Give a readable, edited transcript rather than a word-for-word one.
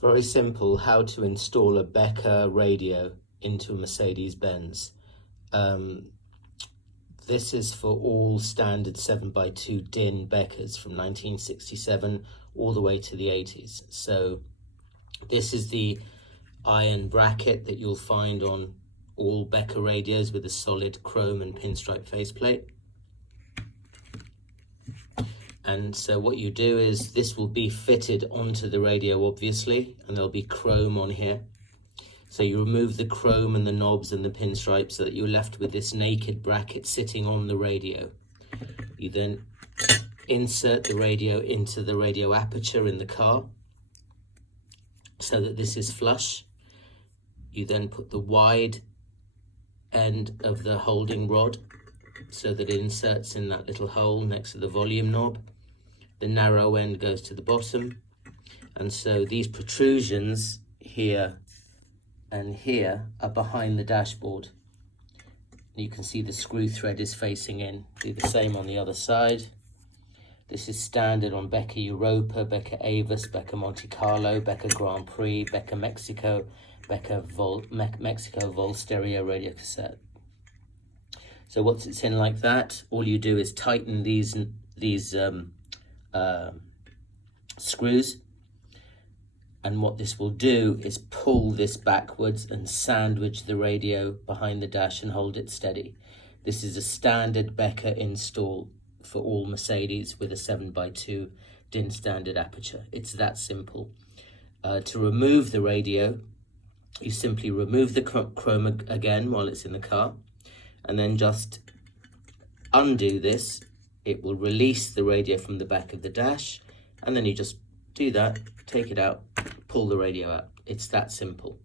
Very simple how to install a Becker radio into a Mercedes-Benz. This is for all standard 7x2 DIN Beckers from 1967 all the way to the 80s. So this is the iron bracket that you'll find on all Becker radios with a solid chrome and pinstripe faceplate. And so what you do is this will be fitted onto the radio, obviously, and there'll be chrome on here. So you remove the chrome and the knobs and the pinstripes so that you're left with this naked bracket sitting on the radio. You then insert the radio into the radio aperture in the car so that this is flush. You then put the wide end of the holding rod so that it inserts in that little hole next to the volume knob. The narrow end goes to the bottom, and so these protrusions here and here are behind the dashboard. You can see the screw thread is facing in. Do the same on the other side. This is standard on Becker Europa, Becker Avis, Becker Monte Carlo, Becker Grand Prix, Becker Mexico, Becker Mexico Vol Stereo radio cassette. So once it's in like that, all you do is tighten these screws, and what this will do is pull this backwards and sandwich the radio behind the dash and hold it steady. This is a standard Becker install for all Mercedes with a 7x2 DIN standard aperture. It's that simple. To remove the radio, you simply remove the chrome again while it's in the car, and then just undo this. It will release the radio from the back of the dash, and then you just do that, take it out, pull the radio out. It's that simple.